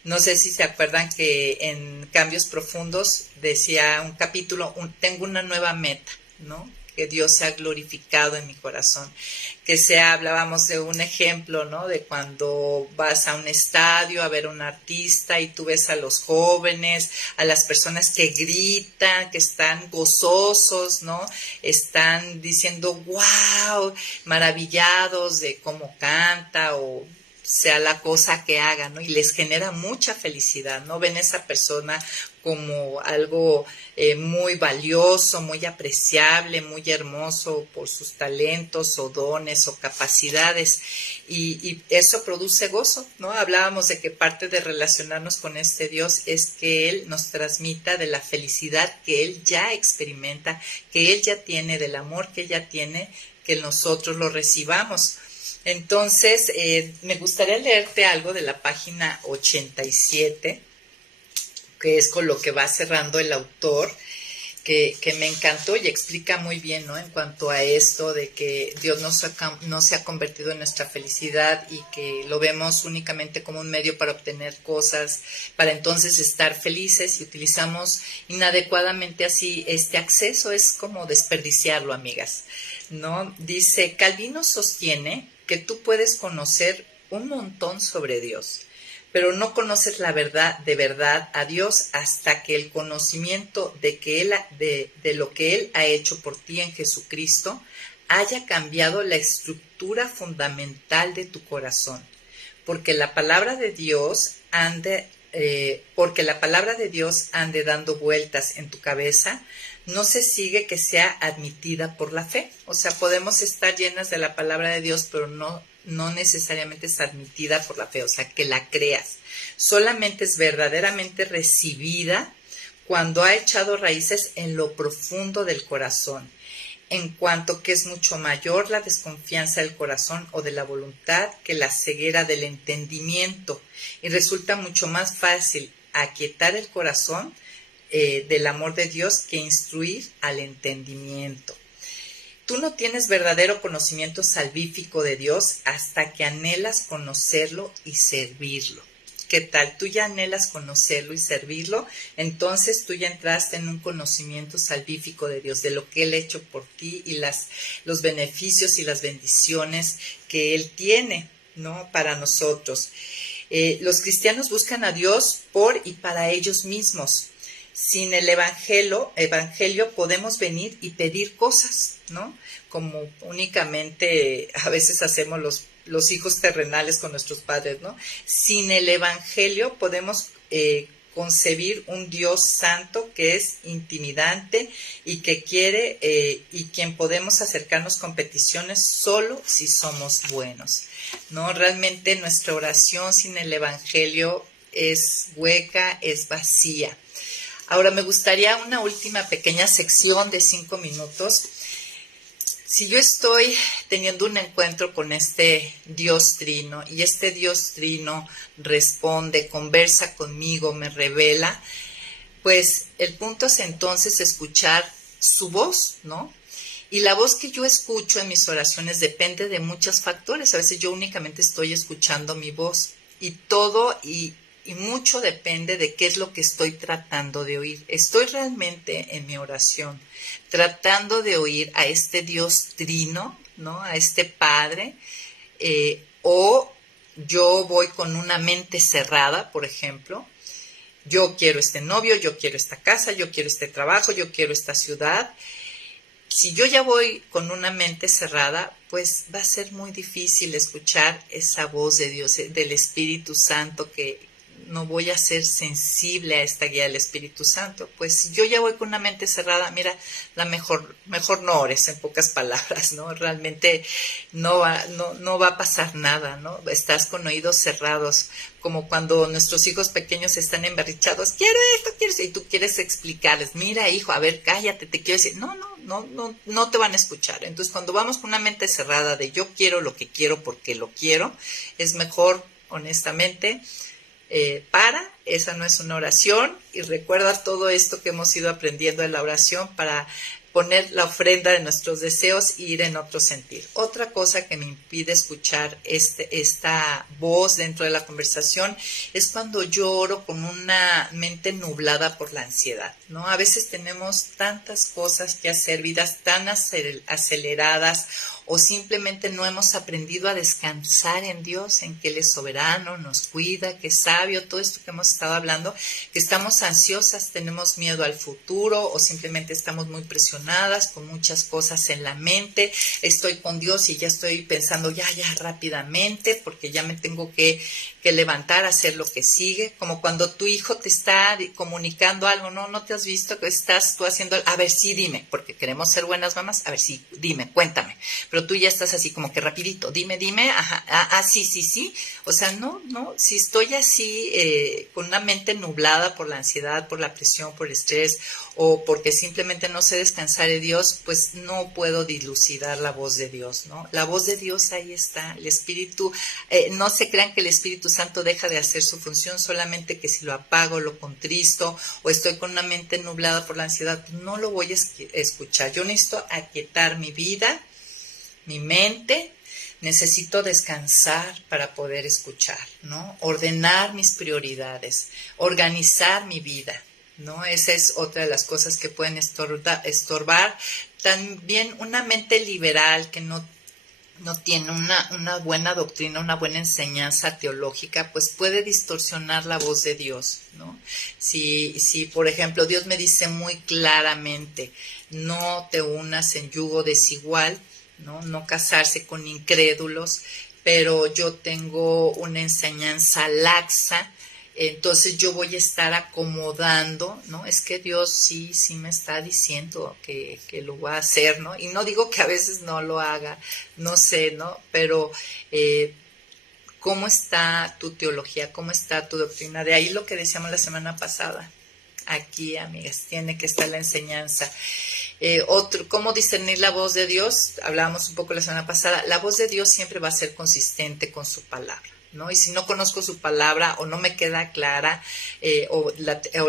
No sé si se acuerdan que en Cambios Profundos decía un capítulo, tengo una nueva meta, ¿no? Que Dios sea glorificado en mi corazón. Hablábamos de un ejemplo, ¿no? De cuando vas a un estadio a ver a un artista y tú ves a los jóvenes, a las personas que gritan, que están gozosos, ¿no? Están diciendo, wow, maravillados de cómo canta o sea la cosa que haga, ¿no? Y les genera mucha felicidad, ¿no? Ven a esa persona como algo muy valioso, muy apreciable, muy hermoso por sus talentos o dones o capacidades. Y eso produce gozo, ¿no? Hablábamos de que parte de relacionarnos con este Dios es que Él nos transmita de la felicidad que Él ya experimenta, que Él ya tiene, del amor que Él ya tiene, que nosotros lo recibamos. Entonces, me gustaría leerte algo de la página 87, que es con lo que va cerrando el autor, que me encantó y explica muy bien, ¿no? En cuanto a esto de que Dios no se ha convertido en nuestra felicidad y que lo vemos únicamente como un medio para obtener cosas, para entonces estar felices, y utilizamos inadecuadamente así este acceso, es como desperdiciarlo, amigas, ¿no? Dice, Calvino sostiene que tú puedes conocer un montón sobre Dios, pero no conoces la verdad de verdad a Dios hasta que el conocimiento de lo que Él ha hecho por ti en Jesucristo haya cambiado la estructura fundamental de tu corazón. Porque la palabra de Dios ande dando vueltas en tu cabeza, no se sigue que sea admitida por la fe. O sea, podemos estar llenas de la palabra de Dios, pero no necesariamente es admitida por la fe, o sea, que la creas. Solamente es verdaderamente recibida cuando ha echado raíces en lo profundo del corazón, en cuanto que es mucho mayor la desconfianza del corazón o de la voluntad que la ceguera del entendimiento, y resulta mucho más fácil aquietar el corazón del amor de Dios que instruir al entendimiento. Tú no tienes verdadero conocimiento salvífico de Dios hasta que anhelas conocerlo y servirlo. ¿Qué tal? Tú ya anhelas conocerlo y servirlo, entonces tú ya entraste en un conocimiento salvífico de Dios, de lo que Él ha hecho por ti y los beneficios y las bendiciones que Él tiene, ¿no?, para nosotros. Los cristianos buscan a Dios por y para ellos mismos. Sin el evangelio podemos venir y pedir cosas, ¿no? Como únicamente a veces hacemos los hijos terrenales con nuestros padres, ¿no? Sin el evangelio podemos concebir un Dios santo que es intimidante y que quiere y quien podemos acercarnos con peticiones solo si somos buenos, ¿no? Realmente nuestra oración sin el evangelio es hueca, es vacía. Ahora me gustaría una última pequeña sección de 5 minutos. Si yo estoy teniendo un encuentro con este Dios Trino y este Dios Trino responde, conversa conmigo, me revela, pues el punto es entonces escuchar su voz, ¿no? Y la voz que yo escucho en mis oraciones depende de muchos factores. A veces yo únicamente estoy escuchando mi voz y mucho depende de qué es lo que estoy tratando de oír. ¿Estoy realmente en mi oración tratando de oír a este Dios Trino, ¿no?, a este Padre, o yo voy con una mente cerrada, por ejemplo, yo quiero este novio, yo quiero esta casa, yo quiero este trabajo, yo quiero esta ciudad. Si yo ya voy con una mente cerrada, pues va a ser muy difícil escuchar esa voz de Dios, del Espíritu Santo, que no voy a ser sensible a esta guía del Espíritu Santo. Pues si yo ya voy con una mente cerrada, mira, mejor no ores, en pocas palabras, ¿no? Realmente no va a pasar nada, ¿no? Estás con oídos cerrados, como cuando nuestros hijos pequeños están emberrichados, quiero esto, quiero eso, y tú quieres explicarles, mira hijo, a ver, cállate, te quiero decir, no te van a escuchar. Entonces cuando vamos con una mente cerrada de yo quiero lo que quiero porque lo quiero, es mejor, honestamente, esa no es una oración, y recuerda todo esto que hemos ido aprendiendo en la oración para poner la ofrenda de nuestros deseos e ir en otro sentir. Otra cosa que me impide escuchar esta voz dentro de la conversación es cuando yo oro con una mente nublada por la ansiedad, ¿no? A veces tenemos tantas cosas que hacer, vidas tan aceleradas, o simplemente no hemos aprendido a descansar en Dios, en que Él es soberano, nos cuida, que es sabio, todo esto que hemos estado hablando, que estamos ansiosas, tenemos miedo al futuro, o simplemente estamos muy presionadas con muchas cosas en la mente. Estoy con Dios y ya estoy pensando ya rápidamente, porque ya me tengo que levantar a hacer lo que sigue, como cuando tu hijo te está comunicando algo, no te has visto que estás tú haciendo, a ver, sí, dime, porque queremos ser buenas mamás, a ver, sí, dime, cuéntame, pero tú ya estás así como que rapidito, dime, ajá, sí, o sea, no, si estoy así con una mente nublada por la ansiedad, por la presión, por el estrés, o porque simplemente no sé descansar en Dios, pues no puedo dilucidar la voz de Dios, ¿no? La voz de Dios ahí está, el Espíritu, no se crean que el Espíritu Santo deja de hacer su función, solamente que si lo apago, lo contristo, o estoy con una mente nublada por la ansiedad, no lo voy a escuchar. Yo necesito aquietar mi vida, mi mente, necesito descansar para poder escuchar, ¿no? Ordenar mis prioridades, organizar mi vida, ¿no? Esa es otra de las cosas que pueden estorbar. También una mente liberal que no tiene una buena doctrina, una buena enseñanza teológica, pues puede distorsionar la voz de Dios, ¿no? Si por ejemplo, Dios me dice muy claramente, no te unas en yugo desigual, no casarse con incrédulos, pero yo tengo una enseñanza laxa, entonces yo voy a estar acomodando, ¿no? Es que Dios sí me está diciendo que lo va a hacer, ¿no? Y no digo que a veces no lo haga, no sé, ¿no? Pero ¿cómo está tu teología? ¿Cómo está tu doctrina? De ahí lo que decíamos la semana pasada. Aquí, amigas, tiene que estar la enseñanza. ¿Cómo discernir la voz de Dios? Hablábamos un poco la semana pasada. La voz de Dios siempre va a ser consistente con su palabra, ¿no? Y si no conozco su palabra o no me queda clara o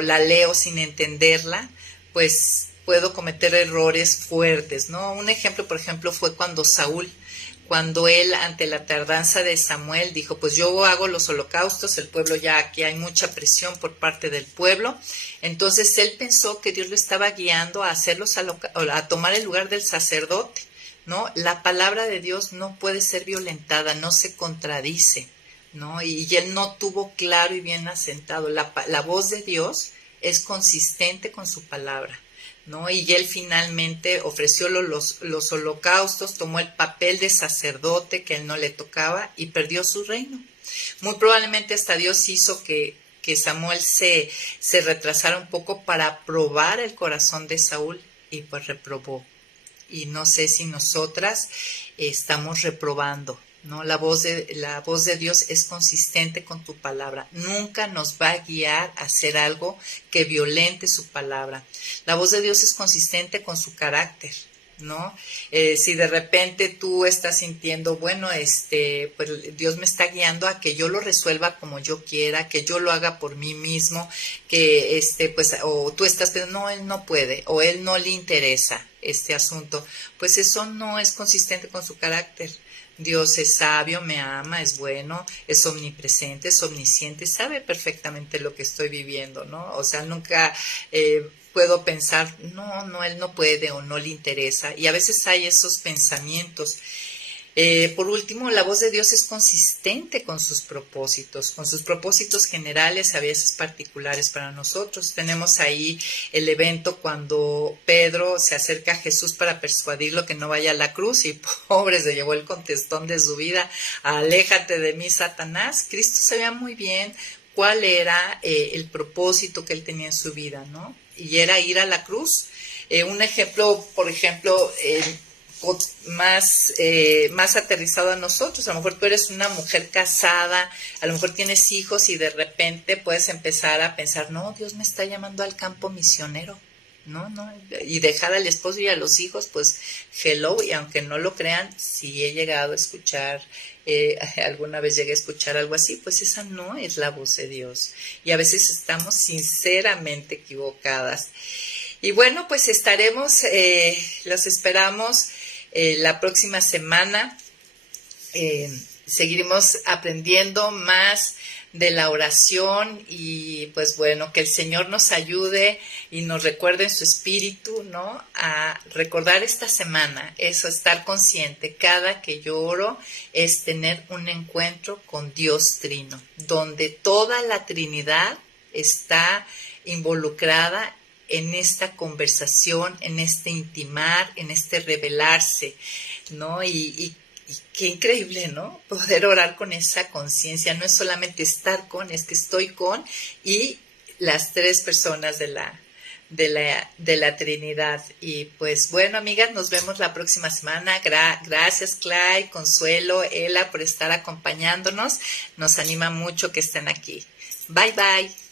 la leo sin entenderla, pues puedo cometer errores fuertes, ¿no? Un ejemplo, por ejemplo, fue cuando él, ante la tardanza de Samuel, dijo, pues yo hago los holocaustos, el pueblo ya, aquí hay mucha presión por parte del pueblo. Entonces él pensó que Dios lo estaba guiando a a tomar el lugar del sacerdote, ¿no? La palabra de Dios no puede ser violentada, no se contradice, ¿no? Y él no tuvo claro y bien asentado. La voz de Dios es consistente con su palabra, ¿no? Y él finalmente ofreció los holocaustos, tomó el papel de sacerdote que a él no le tocaba y perdió su reino. Muy probablemente hasta Dios hizo que Samuel se retrasara un poco para probar el corazón de Saúl, y pues reprobó. Y no sé si nosotras estamos reprobando, ¿no? La voz de Dios es consistente con tu palabra. Nunca nos va a guiar a hacer algo que violente su palabra. La voz de Dios es consistente con su carácter, ¿no? Si de repente tú estás sintiendo, bueno, pues Dios me está guiando a que yo lo resuelva como yo quiera, que yo lo haga por mí mismo, que pues, o tú estás pensando, no, él no puede, o él no le interesa este asunto, pues eso no es consistente con su carácter. Dios es sabio, me ama, es bueno, es omnipresente, es omnisciente, sabe perfectamente lo que estoy viviendo, ¿no? O sea, nunca puedo pensar, no, él no puede o no le interesa. Y a veces hay esos pensamientos. Por último, la voz de Dios es consistente con sus propósitos generales, a veces particulares para nosotros. Tenemos ahí el evento cuando Pedro se acerca a Jesús para persuadirlo que no vaya a la cruz y pobre, se llevó el contestón de su vida: aléjate de mí, Satanás. Cristo sabía muy bien cuál era el propósito que él tenía en su vida, ¿no? Y era ir a la cruz. Un ejemplo, por ejemplo, más aterrizado a nosotros. A lo mejor tú eres una mujer casada, a lo mejor tienes hijos y de repente puedes empezar a pensar, no, Dios me está llamando al campo misionero, no, y dejar al esposo y a los hijos, pues hello, y aunque no lo crean, si he llegado a escuchar, alguna vez llegué a escuchar algo así, pues esa no es la voz de Dios, y a veces estamos sinceramente equivocadas. Y bueno, pues los esperamos la próxima semana. Seguiremos aprendiendo más de la oración y pues bueno, que el Señor nos ayude y nos recuerde en su espíritu, ¿no? A recordar esta semana, eso, estar consciente. Cada que yo oro es tener un encuentro con Dios Trino, donde toda la Trinidad está involucrada en esta conversación, en este intimar, en este revelarse, ¿no? Y qué increíble, ¿no? Poder orar con esa conciencia. No es solamente estar con, es que estoy con, y las tres personas de la Trinidad. Y pues bueno, amigas, nos vemos la próxima semana. Gracias, Clay, Consuelo, Ela, por estar acompañándonos. Nos anima mucho que estén aquí. Bye, bye.